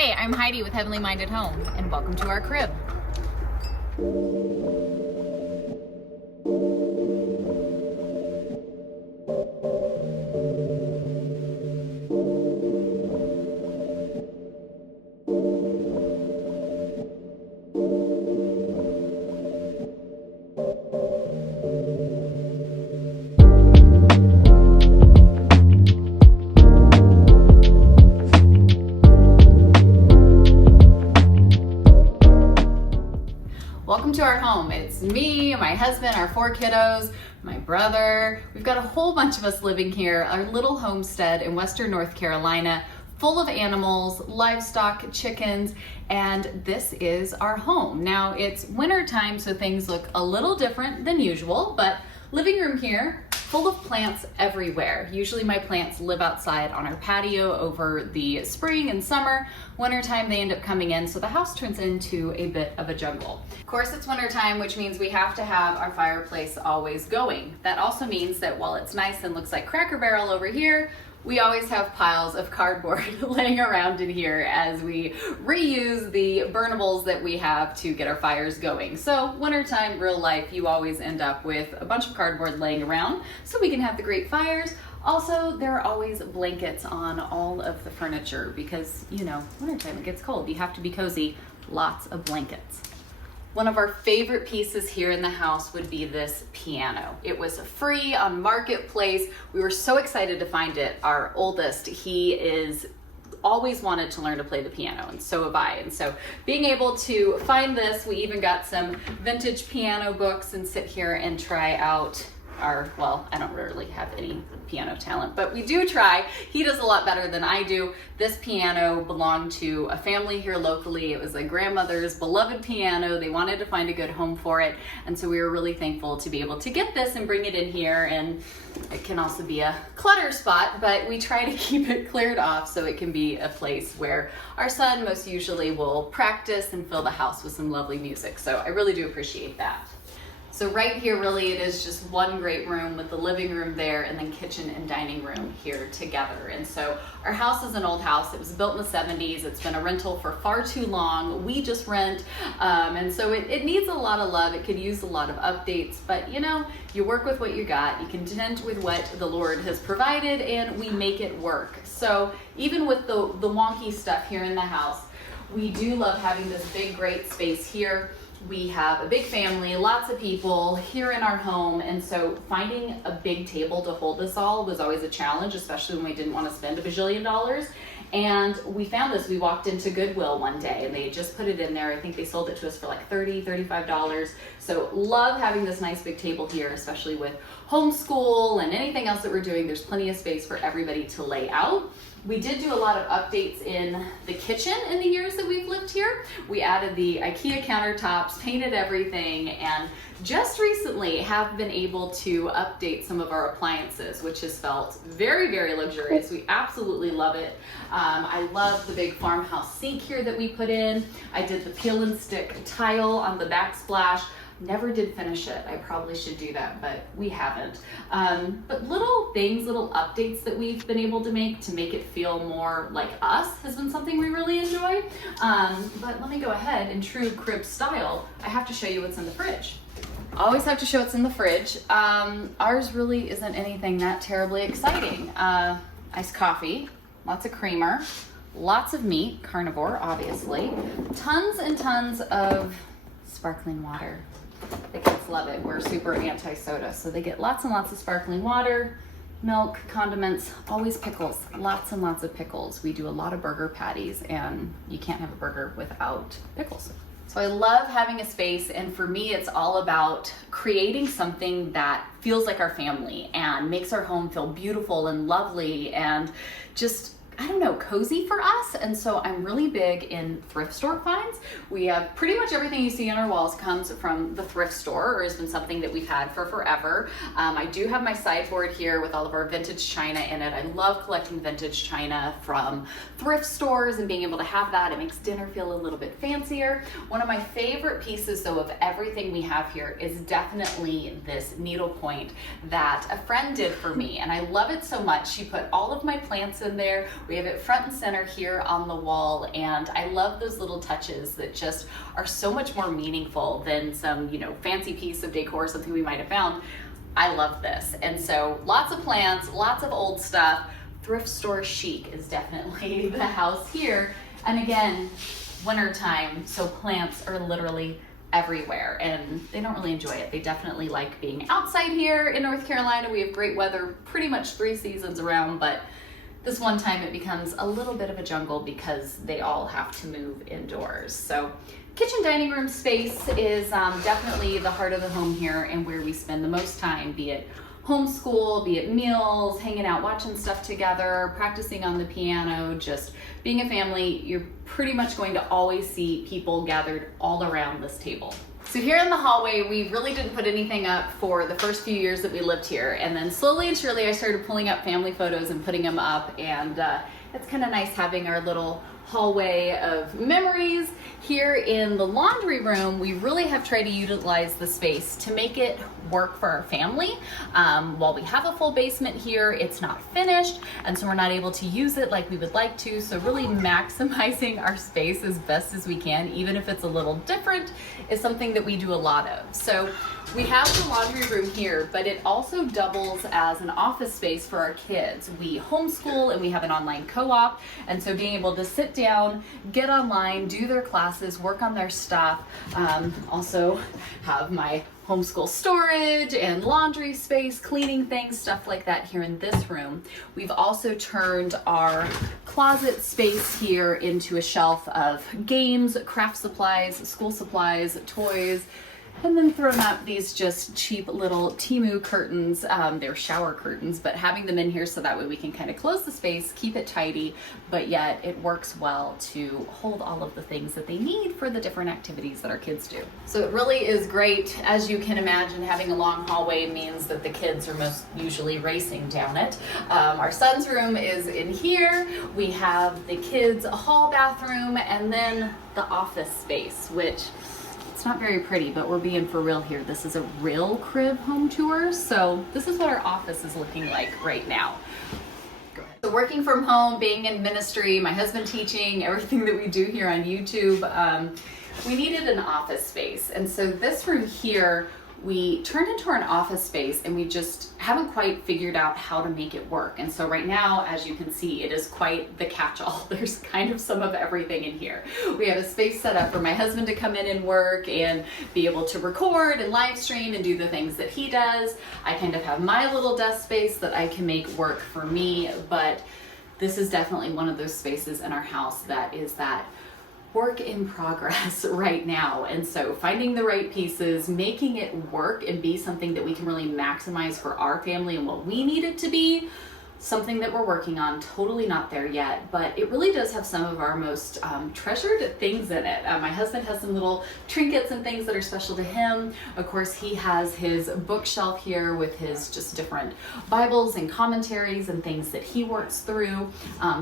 Hey, I'm Heidi with Heavenly Minded Home, and welcome to our crib. Welcome to our home. It's me, my husband, our 4 kiddos, my brother. We've got a whole bunch of us living here, our little homestead in Western North Carolina, full of animals, livestock, chickens, and this is our home. Now it's winter time, so things look a little different than usual, but living room here, full of plants everywhere. Usually my plants live outside on our patio over the spring and summer. Wintertime they end up coming in, so the house turns into a bit of a jungle. Of course it's wintertime, which means we have to have our fireplace always going. That also means that while it's nice and looks like Cracker Barrel over here, we always have piles of cardboard laying around in here as we reuse the burnables that we have to get our fires going. So wintertime, real life, you always end up with a bunch of cardboard laying around so we can have the great fires. Also, there are always blankets on all of the furniture because, you know, wintertime it gets cold. You have to be cozy. Lots of blankets. One of our favorite pieces here in the house would be this piano. It was free on Marketplace. We were so excited to find it. Our oldest, he is always wanted to learn to play the piano, and so have I. And so being able to find this, we even got some vintage piano books and sit here and try out well, I don't really have any piano talent, but we do try. He does a lot better than I do. This piano belonged to a family here locally. It was a grandmother's beloved piano. They wanted to find a good home for it, and so we were really thankful to be able to get this and bring it in here. And it can also be a clutter spot, but we try to keep it cleared off so it can be a place where our son most usually will practice and fill the house with some lovely music. So I really do appreciate that. So right here, really, it is just one great room with the living room there and then kitchen and dining room here together. And so our house is an old house. It was built in the 70s. It's been a rental for far too long. We just rent. And so it needs a lot of love. It could use a lot of updates, but you know, you work with what you got. You contend with what the Lord has provided, and we make it work. So even with the wonky stuff here in the house, we do love having this big, great space here. We have a big family, lots of people here in our home, and so finding a big table to hold us all was always a challenge, especially when we didn't want to spend $1 bajillion. And we found this. We walked into Goodwill one day and they had just put it in there. I think they sold it to us for like $30, $35. So love having this nice big table here, especially with homeschool and anything else that we're doing. There's plenty of space for everybody to lay out. We did do a lot of updates in the kitchen in the years that we've lived here. We added the IKEA countertops, painted everything, and just recently have been able to update some of our appliances, which has felt very, very luxurious. We absolutely love it. I love the big farmhouse sink here that we put in. I did the peel and stick tile on the backsplash. Never did finish it. I probably should do that, but we haven't. But little things, little updates that we've been able to make it feel more like us has been something we really enjoy. But let me go ahead, in true crib style, I have to show you what's in the fridge. Always have to show what's in the fridge. Ours really isn't anything that terribly exciting. Iced coffee, lots of creamer, lots of meat, carnivore obviously, tons and tons of sparkling water. The kids love it. We're super anti-soda, so they get lots and lots of sparkling water, milk, condiments, always pickles, lots and lots of pickles. We do a lot of burger patties, and you can't have a burger without pickles. So I love having a space, and for me it's all about creating something that feels like our family and makes our home feel beautiful and lovely and just, I don't know, cozy for us. And so I'm really big in thrift store finds. We have pretty much everything you see on our walls comes from the thrift store or has been something that we've had for forever. I do have my sideboard here with all of our vintage china in it. I love collecting vintage china from thrift stores and being able to have that. It makes dinner feel a little bit fancier. One of my favorite pieces though of everything we have here is definitely this needlepoint that a friend did for me. And I love it so much. She put all of my plants in there We have it front and center here on the wall, and I love those little touches that just are so much more meaningful than some, fancy piece of decor, something we might have found. I love this. And so lots of plants, lots of old stuff. Thrift store chic is definitely the house here. And again, wintertime, so plants are literally everywhere, and they don't really enjoy it. They definitely like being outside here in North Carolina. We have great weather pretty much 3 seasons around, but this one time it becomes a little bit of a jungle because they all have to move indoors. So kitchen dining room space is definitely the heart of the home here and where we spend the most time, be it homeschool, be it meals, hanging out, watching stuff together, practicing on the piano, just being a family. You're pretty much going to always see people gathered all around this table. So here in the hallway, we really didn't put anything up for the first few years that we lived here. And then slowly and surely I started pulling up family photos and putting them up. And it's kind of nice having our little hallway of memories. Here in the laundry room, we really have tried to utilize the space to make it work for our family. While we have a full basement here, it's not finished, and so we're not able to use it like we would like to. So really maximizing our space as best as we can, even if it's a little different, is something that we do a lot of. So we have the laundry room here, but it also doubles as an office space for our kids. We homeschool and we have an online co-op, and so being able to sit down, get online, do their classes, work on their stuff. Also have my homeschool storage and laundry space, cleaning things, stuff like that here in this room. We've also turned our closet space here into a shelf of games, craft supplies, school supplies, toys, and then thrown up these just cheap little Temu curtains. They're shower curtains, but having them in here so that way we can kind of close the space, keep it tidy, but yet it works well to hold all of the things that they need for the different activities that our kids do. So it really is great. As you can imagine, having a long hallway means that the kids are most usually racing down it. Our son's room is in here. We have the kids' hall bathroom, and then the office space, which it's not very pretty, but we're being for real here. This is a real crib home tour. So this is what our office is looking like right now. Go ahead. So working from home, being in ministry, my husband teaching, everything that we do here on YouTube, we needed an office space. And so this room here, we turned into an office space, and we just haven't quite figured out how to make it work. And so right now, as you can see, it is quite the catch-all. There's kind of some of everything in here. We have a space set up for my husband to come in and work and be able to record and live stream and do the things that he does. I kind of have my little desk space that I can make work for me, but this is definitely one of those spaces in our house that is that work in progress right now. And so finding the right pieces, making it work and be something that we can really maximize for our family and what we need it to be, something that we're working on. Totally not there yet, but it really does have some of our most treasured things in it. My husband has some little trinkets and things that are special to him. Of course, he has his bookshelf here with his just different Bibles and commentaries and things that he works through.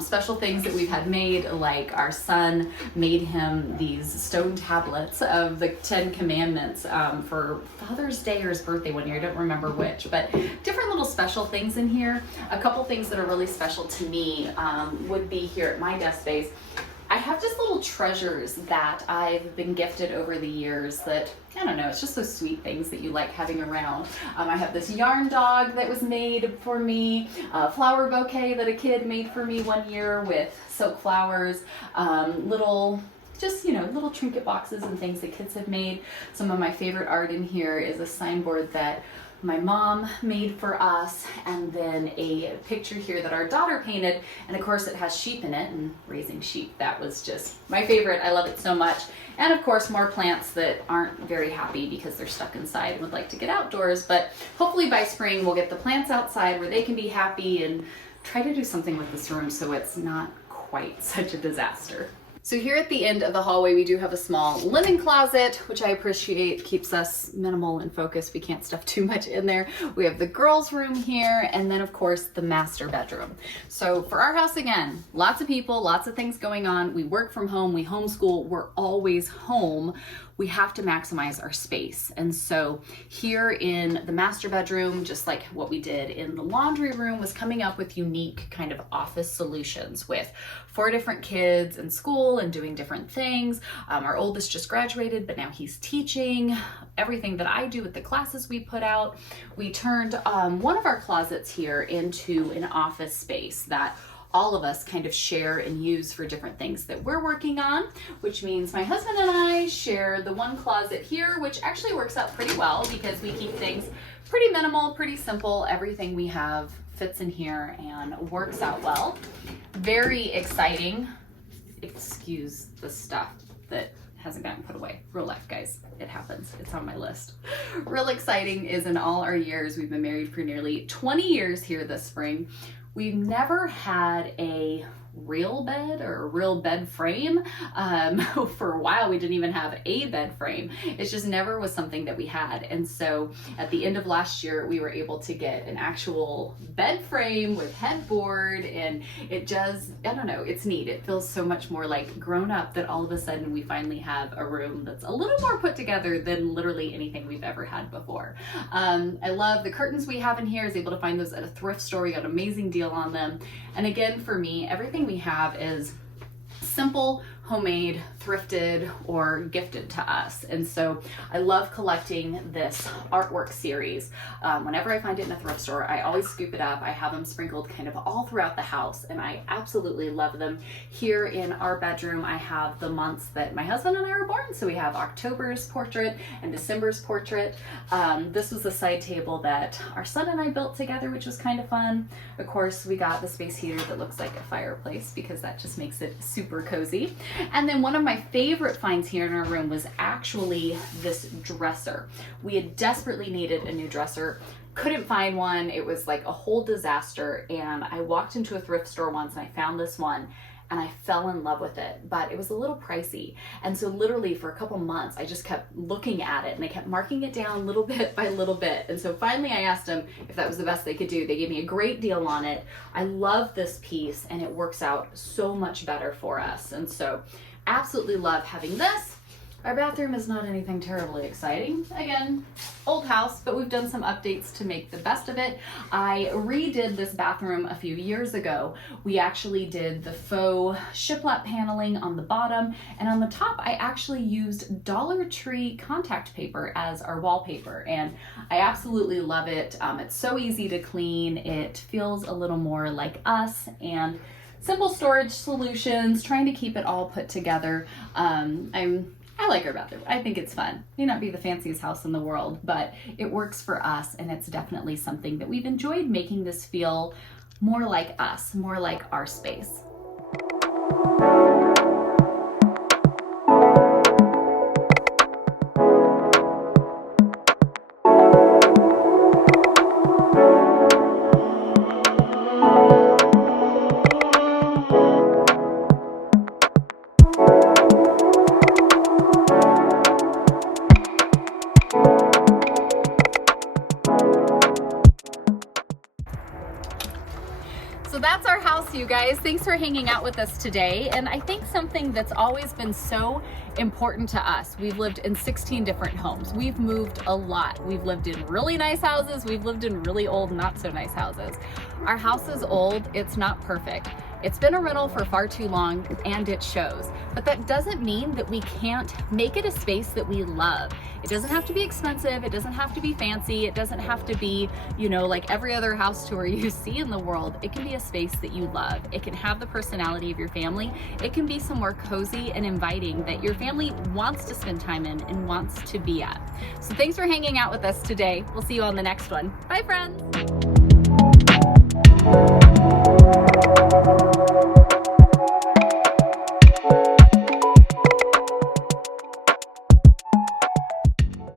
Special things that we've had made, like our son made him these stone tablets of the 10 Commandments for Father's Day or his birthday one year. I don't remember which, but different little special things in here. A couple things that are really special to me would be here at my desk space. I have just little treasures that I've been gifted over the years that, I don't know, it's just those sweet things that you like having around. I have this yarn dog that was made for me, a flower bouquet that a kid made for me one year with silk flowers, little trinket boxes and things that kids have made. Some of my favorite art in here is a signboard that my mom made for us, and then a picture here that our daughter painted, and of course it has sheep in it, and raising sheep, that was just my favorite. I love it so much. And of course more plants that aren't very happy because they're stuck inside and would like to get outdoors, but hopefully by spring we'll get the plants outside where they can be happy and try to do something with this room so it's not quite such a disaster. So here at the end of the hallway, we do have a small linen closet, which I appreciate, keeps us minimal and focused. We can't stuff too much in there. We have the girls' room here, and then of course the master bedroom. So for our house, again, lots of people, lots of things going on. We work from home, we homeschool, we're always home. We have to maximize our space. And so here in the master bedroom, just like what we did in the laundry room, was coming up with unique kind of office solutions with 4 different kids in school and doing different things. Our oldest just graduated, but now he's teaching. Everything that I do with the classes we put out. We turned one of our closets here into an office space that all of us kind of share and use for different things that we're working on, which means my husband and I share the one closet here, which actually works out pretty well because we keep things pretty minimal, pretty simple. Everything we have fits in here and works out well. Very exciting. Excuse the stuff that hasn't gotten put away. Real life, guys. It happens. It's on my list. Real exciting is in all our years, we've been married for nearly 20 years here this spring. We've never had a real bed or a real bed frame. For a while, we didn't even have a bed frame. It just never was something that we had. And so at the end of last year, we were able to get an actual bed frame with headboard, and it just, I don't know, it's neat. It feels so much more like grown up that all of a sudden we finally have a room that's a little more put together than literally anything we've ever had before. I love the curtains we have in here. I was able to find those at a thrift store. We got an amazing deal on them. And again, for me, everything we have is simple, homemade, thrifted, or gifted to us. And so I love collecting this artwork series. Whenever I find it in a thrift store, I always scoop it up. I have them sprinkled kind of all throughout the house, and I absolutely love them. Here in our bedroom, I have the months that my husband and I were born. So we have October's portrait and December's portrait. This was a side table that our son and I built together, which was kind of fun. Of course, we got the space heater that looks like a fireplace because that just makes it super cozy. And then one of my favorite finds here in our room was actually this dresser. We had desperately needed a new dresser, couldn't find one. It was like a whole disaster. And I walked into a thrift store once and I found this one and I fell in love with it, but it was a little pricey. And so literally for a couple months, I just kept looking at it and I kept marking it down little bit by little bit. And so finally I asked them if that was the best they could do. They gave me a great deal on it. I love this piece and it works out so much better for us. And so absolutely love having this. Our bathroom is not anything terribly exciting. Again, old house, but we've done some updates to make the best of it. I redid this bathroom a few years ago. We actually did the faux shiplap paneling on the bottom, and on the top I actually used Dollar Tree contact paper as our wallpaper, and I absolutely love it. It's so easy to clean. It feels a little more like us, and simple storage solutions, trying to keep it all put together. I like our bathroom. I think it's fun. May not be the fanciest house in the world, but it works for us, and it's definitely something that we've enjoyed, making this feel more like us, more like our space. So that's our house, you guys. Thanks for hanging out with us today. And I think something that's always been so important to us, we've lived in 16 different homes. We've moved a lot. We've lived in really nice houses. We've lived in really old, not so nice houses. Our house is old. It's not perfect. It's been a rental for far too long, and it shows. But that doesn't mean that we can't make it a space that we love. It doesn't have to be expensive. It doesn't have to be fancy. It doesn't have to be, you know, like every other house tour you see in the world. It can be a space that you love. It can have the personality of your family. It can be somewhere cozy and inviting that your family wants to spend time in and wants to be at. So thanks for hanging out with us today. We'll see you on the next one. Bye, friends.